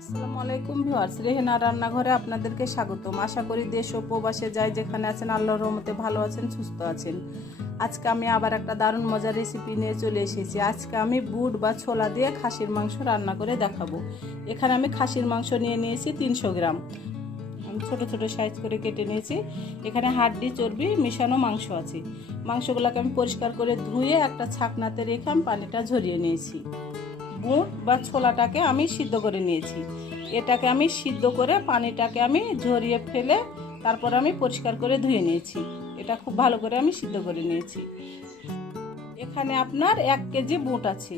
আসসালামু আলাইকুম ভিউয়ার্স, রেহেনার রান্নাঘরে আপনাদেরকে স্বাগতম। আশা করি দেশ ও প্রবাসে যাই যেখানে আছেন আল্লাহর রহমতে ভালো আছেন, সুস্থ আছেন। আজকে আমি আবার একটা দারুণ মজার রেসিপি নিয়ে চলে এসেছি। আজকে আমি বুট বা ছোলা দিয়ে খাসির মাংস রান্না করে দেখাবো। এখানে আমি খাসির মাংস নিয়ে নিয়েছি 300 গ্রাম। আমি ছোট ছোট সাইজ করে কেটে নিয়েছি। এখানে হাড্ডি চর্বি মেশানো মাংস আছে। মাংসগুলোকে আমি পরিষ্কার করে ধুয়ে একটা ছাকনাতে রেখে আমি পানিটা ঝরিয়ে নিয়েছি। বুট বা ছোলাটাকে আমি সিদ্ধ করে নিয়েছি। এটাকে আমি সিদ্ধ করে পানিটাকে আমি ঝরিয়ে ফেলে তারপর আমি পরিষ্কার করে ধুয়ে নিয়েছি। এটা খুব ভালো করে আমি সিদ্ধ করে নিয়েছি। এখানে আপনার 1 কেজি বুট আছে।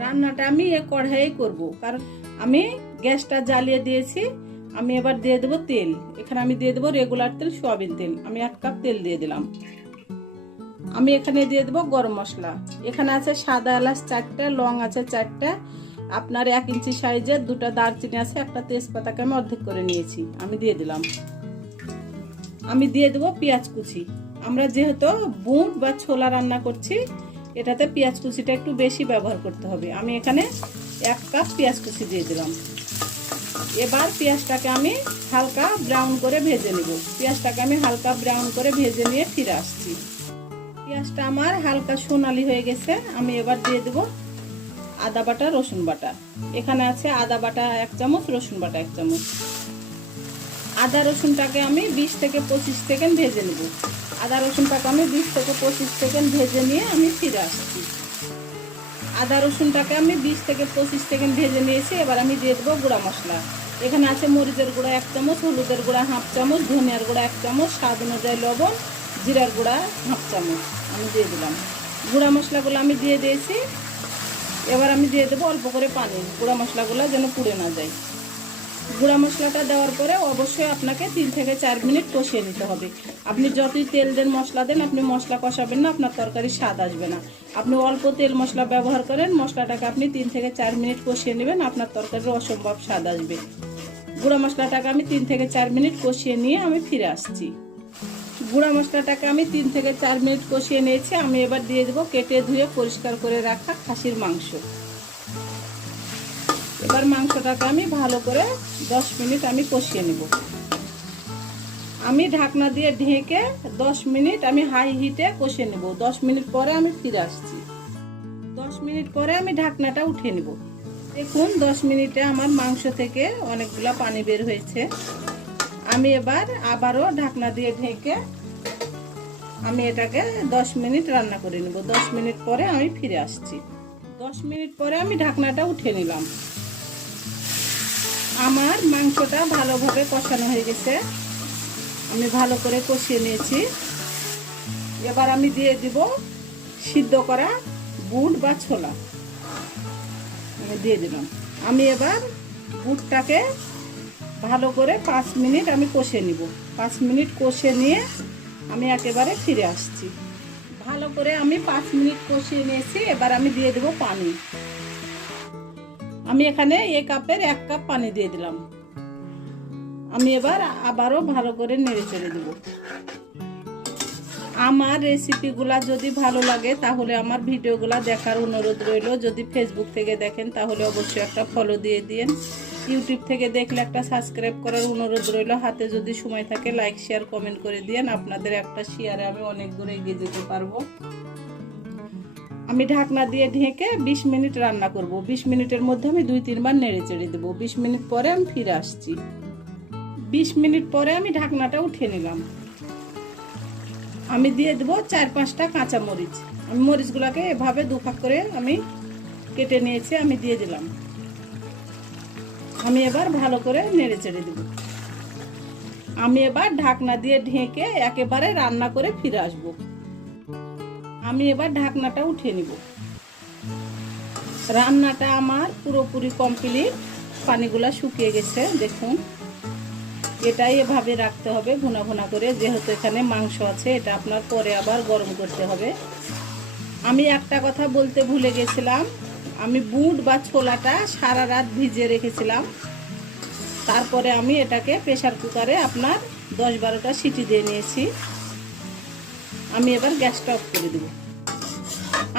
রান্নাটা আমি কড়াইয়ে করব, কারণ আমি গ্যাসটা জ্বালিয়ে দিয়েছি। আমি এবার দিয়ে দেবো তেল। এখানে আমি দিয়ে দেবো রেগুলার তেল, সয়াবিন তেল। আমি 1 কাপ তেল দিয়ে দিলাম। আমি এখানে দিয়ে দেবো গরম মশলা। এখানে আছে সাদা এলাচ 4টা, লং আছে 4টা, আপনার 1 ইঞ্চি সাইজের 2টা দারচিনি আছে, একটা তেজপাতাকে আমি অর্ধেক করে নিয়েছি, আমি দিয়ে দিলাম। আমি দিয়ে দেবো পেঁয়াজ কুচি। আমরা যেহেতু বুট বা ছোলা রান্না করছি, এটাতে পেঁয়াজ কুচিটা একটু বেশি ব্যবহার করতে হবে। আমি এখানে 1 কাপ পেঁয়াজ কুচি দিয়ে দিলাম। এবার পেঁয়াজটাকে আমি হালকা ব্রাউন করে ভেজে নেব। পেঁয়াজটাকে আমি হালকা ব্রাউন করে ভেজে নিয়ে ফিরে আসছি। পেঁয়াজটা আমার হালকা সোনালি হয়ে গেছে। আমি এবার দিয়ে দেব আদা বাটা, রসুন বাটা। এখানে আছে আদা বাটা 1 চামচ, রসুন বাটা 1 চামচ। আদা রসুনটাকে আমি 20 থেকে 25 সেকেন্ড ভেজে নেব। আদা রসুনটাকে আমি 20 থেকে 25 সেকেন্ড ভেজে নিয়ে আমি ফিরে আসছি। আদা রসুনটাকে আমি 20 থেকে 25 সেকেন্ড ভেজে নিয়েছি। এবার আমি দিয়ে দেবো গুঁড়া মশলা। এখানে আছে মরিচের গুঁড়া 1 চামচ, হলুদের গুঁড়া 1/2 চামচ, ধনিয়ার গুঁড়া 1 চামচ, স্বাদ অনুযায়ী লবণ, জিরার গুঁড়া 1/2 চামচ আমি দিয়ে দিলাম। গুঁড়া মশলাগুলো আমি দিয়ে দিয়েছি। এবার আমি দিয়ে দেবো অল্প করে পানি, গুঁড়া মশলাগুলো যেন পুড়ে না যায়। গুঁড়া মশলাটা দেওয়ার পরে অবশ্যই আপনাকে 3 থেকে 4 মিনিট কষিয়ে নিতে হবে। আপনি যতই তেল দেন, মশলা দেন, আপনি মশলা কষাবেন না, আপনার তরকারির স্বাদ আসবে না। আপনি অল্প তেল মশলা ব্যবহার করেন, মশলাটাকে আপনি 3 থেকে 4 মিনিট কষিয়ে নেবেন, আপনার তরকারির অসম্ভব স্বাদ আসবে। গুঁড়া মশলাটাকে আমি 3 থেকে 4 মিনিট কষিয়ে নিয়ে আমি ফিরে আসছি। গুঁড়া মশলাটাকে আমি 3 থেকে 4 মিনিট কষিয়ে নিয়েছি। আমি এবার দিয়ে দেবো কেটে ধুয়ে পরিষ্কার করে রাখা খাসির মাংস। এবার মাংসটাকে আমি ভালো করে 10 মিনিট আমি কষিয়ে নেব। আমি ঢাকনা দিয়ে ঢেকে 10 মিনিট আমি হাই হিটে কষিয়ে নেব। 10 মিনিট পরে আমি ফিরে আসছি। 10 মিনিট পরে আমি ঢাকনাটা উঠিয়ে নেব। দেখুন 10 মিনিটে আমার মাংস থেকে অনেকগুলো পানি বের হয়েছে। আমি এবার আবারও ঢাকনা দিয়ে ঢেকে আমি এটাকে 10 মিনিট রান্না করে নেব। 10 মিনিট পরে আমি ফিরে আসছি। 10 মিনিট পরে আমি ঢাকনাটা উঠিয়ে নিলাম। আমার মাংসটা ভালোভাবে কষানো হয়ে গেছে। আমি ভালো করে কষিয়ে নিয়েছি। এবার আমি দিয়ে দিব সিদ্ধ করা বুট বা ছোলা। আমি দিয়ে দিলাম। আমি এবার বুটটাকে ভালো করে 5 মিনিট আমি কষিয়ে নিব। 5 মিনিট কষিয়ে নিয়ে আমি একেবারে ফিরে আসছি। ভালো করে আমি 5 মিনিট কষিয়ে নিয়েছি। এবার আমি দিয়ে দেব পানি। আমি এখানে এই কাপের 1 কাপ পানি দিয়ে দিলাম। আমি এবার আবারও ভালো করে নেড়ে চেড়ে দেব। আমার রেসিপিগুলা যদি ভালো লাগে তাহলে আমার ভিডিওগুলা দেখার অনুরোধ রইল। যদি ফেসবুক থেকে দেখেন তাহলে অবশ্যই একটা ফলো দিয়ে দিন। ইউটিউব থেকে দেখলে একটা সাবস্ক্রাইব করার অনুরোধ রইল। হাতে যদি সময় থাকে লাইক, শেয়ার, কমেন্ট করে দিন। আপনাদের একটা শেয়ারে আমি অনেক দূরে এগিয়ে যেতে পারবো। আমি ঢাকনা দিয়ে ঢেকে 20 মিনিট রান্না করব। 20 মিনিটের মধ্যে আমি 2-3 বার নেড়ে চেড়ে দেবো। 20 মিনিট পরে আমি ফিরে আসছি। 20 মিনিট পরে আমি ঢাকনাটা উঠিয়ে নিলাম। আমি দিয়ে দেবো 4-5টা কাঁচা মরিচ। আমি মরিচগুলোকে এভাবে 2 ভাগ করে আমি কেটে নিয়েছি, আমি দিয়ে দিলাম। আমি এবার ভালো করে নেড়ে চেড়ে দেব। আমি এবার ঢাকনা দিয়ে ঢেকে একেবারে রান্না করে ফিরে আসব। আমি এবার ঢাকনাটা উঠিয়ে নিব। রান্নাটা আমার পুরোপুরি কমপ্লিট। পানিগুলা শুকিয়ে গেছে। দেখুন এটাই এভাবে রাখতে হবে ভুনা ভুনা করে, যেহেতু এখানে মাংস আছে। এটা আপনার পরে আবার গরম করতে হবে। আমি একটা কথা বলতে ভুলে গেছিলাম। আমি বুট বা ছোলাটা সারা রাত ভিজিয়ে রেখেছিলাম। তারপরে আমি এটাকে প্রেসার কুকারে আপনার 10-12টা সিটি দিয়ে নিয়েছি। আমি এবার গ্যাসটা অফ করে দেব।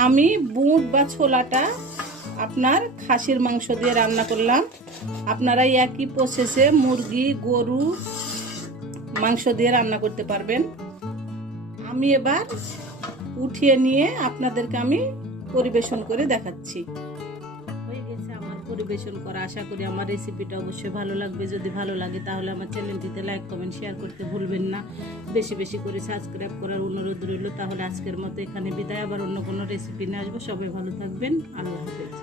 আমি বুট বা ছোলাটা আপনার খাসির মাংস দিয়ে রান্না করলাম। আপনারা একই প্রসেসে মুরগি, গরু মাংস দিয়ে রান্না করতে পারবেন। আমি এবার উঠিয়ে নিয়ে আপনাদেরকে আমি পরিবেশন করে দেখাচ্ছি। হয়ে গেছে আমার পরিবেশন করা। আশা করি আমার রেসিপিটা অবশ্যই ভালো লাগবে। যদি ভালো লাগে তাহলে আমার চ্যানেলটিতে লাইক, কমেন্ট, শেয়ার করতে ভুলবেন না। বেশি বেশি করে সাবস্ক্রাইব করার অনুরোধ রইল। তাহলে আজকের মতো এখানে বিদায়। আবার অন্য কোনো রেসিপি নিয়ে আসবো। সবাই ভালো থাকবেন। আল্লাহ হাফেজ।